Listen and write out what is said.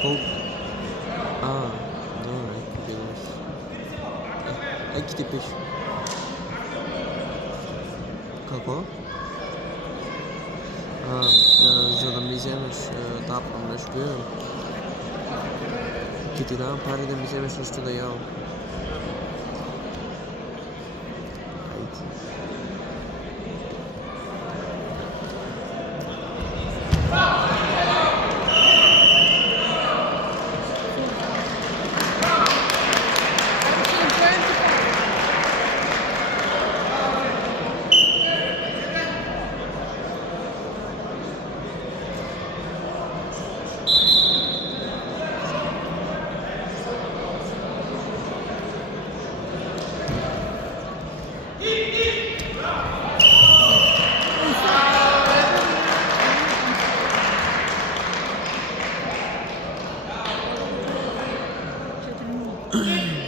Kako. Ah, não, é que beleza. Aqui tem peixe. Kako? Zadamizemeš tapom ne špijem. Ki ti dam pare da mi zemeš nešto da jeo. Ajde. Çetin.